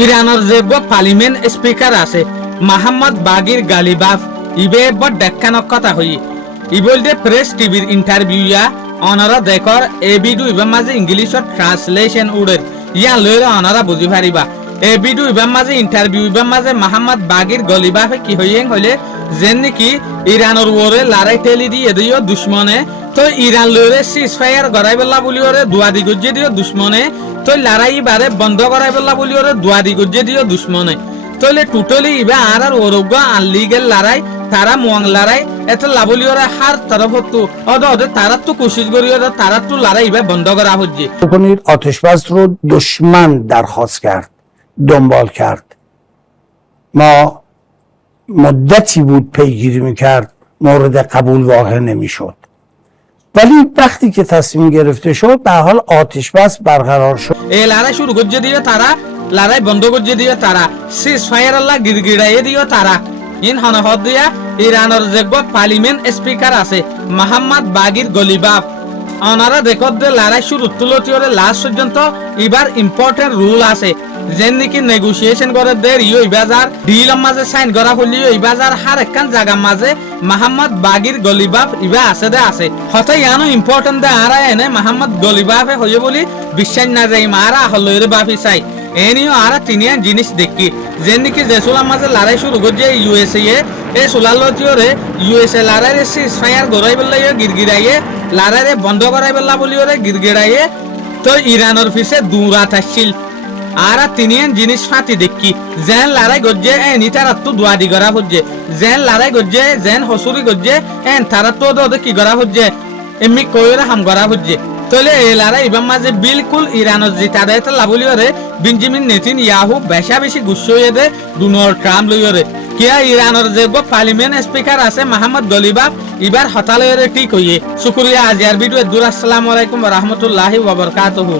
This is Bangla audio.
ইরানের যে পার্লিমেন্ট স্পিকার আছে মোহাম্মদ বাগির গালিবাফ ইবে বড় দেখানক কথা হই ইবলদে প্রেস টিভির ইন্টারভিউয়া অনারা দেখর এ ভিডিও ইবে মাঝে ইংলিশত ট্রান্সলেশন উড়ের ইয়া লইলে অনারা বুঝি পারিবা এ ভিডিও ইবে মাঝে ইন্টারভিউ ইবে মাঝে মোহাম্মদ বাগির গালিবাফে কি হইয়েন হইলে যেন নাকি ইরানের ওরে লড়াই ঠেলি দিয়ে দিও দুশ্মনে তো ইরান লইলে সিজ ফায়ার গড়াই বেলা বলি ওরে দুয়াদি গুজে দিও দুশ্মনে তো লড়াই বারে বন্ধ করাই বেলা বলি ওরে দুয়াদি গুজে দিও দুশ্মনে তোলে টোটালি ইবে আর ওরগ আনলিগেল লড়াই তারা মুয়াং লড়াই এত লাবলি ওরে হার তরফ তো অদে তারা তো কোশিশ করি ওরে তারা তো লড়াই ইবে বন্ধ করা হচ্ছে کنید آتشبس رو دشمن درخواست کرد دنبال کرد ما مدتی بود پیگیری میکرد مورد قبول واقع نمیشد ولی وقتی که تصمیم گرفته شد به حال آتشبس برقرار شد এই লড়াই শুরু করছে দিও তারা লড়াই বন্ধ করছে দিও তারা সিজ ফায়ার আল্লাহ গিরগিড়াইয়ে দিও তারা ইন হনহদ দিয়া ইরানের যে পার্লিমেন্ট স্পিকার আছে মোহাম্মদ বাগির গলিবাফ ওনারা দেখত যে লড়াই শুরু তুলতি ওরে লাস্ট পর্যন্ত এবার ইম্পর্টেন্ট রুল আছে যেন নাকি নেগোসিয়েশন করে দের ইও ইবাজার ডিলের মাঝে সাইন করা হলিও ইবাজার হার একখান জায়গার মাঝে মোহাম্মদ বাগির গলিবাফ ইবা আছে দে আছে হতে ইয়ানো ইম্পর্টেন্ট দে আরা এনে মোহাম্মদ গলিবাফে হয়ে বলি বিশ্বাস না যাই মারা হলরে বাফি চাই এনিও আরা তিনিয়া জিনিস দেখি যেন নাকি জেসুলার মাঝে লড়াই শুরু করছে ইউএসএ এ সোলালতিওরে ইউএসএ লড়াই সিজ ফায়ার গড়াই বেলাইও গিরগিরাইয়ে লড়াই বন্ধ করাই বেলা বলি ওরে গিরগিরাইয়ে তো ইরানের পিছে দূরাত আসছিল আর তিনিয়ান জিনিস ফাঁতি দেখি যেন লড়াই গজ্জে এনি তারা তো দুয়াদি করা হচ্ছে যেন লড়াই গজ্জে যেন হসুরি গজ্জে এন তারা তো ওদের কি করা হচ্ছে এমনি কইরা হাম করা হচ্ছে তাহলে এই লড়াই এবার মাঝে বিলকুল ইরানের জিতা দেয় তো লাভলি ওরে বেঞ্জামিন নেতানিয়াহু বেশা বেশি গুচ্ছ হয়ে দে ডোনাল্ড ট্রাম্প লই ওরে কিয়া ইরানের যে পার্লিমেন্ট স্পিকার আছে মোহাম্মদ গলিবাফ এবার হতালে ঠিক হইয়ে শুক্রিয়া আজিয়ার ভিডিও আসসালামু আলাইকুম ওয়া রাহমাতুল্লাহি ওয়া বারাকাতুহু।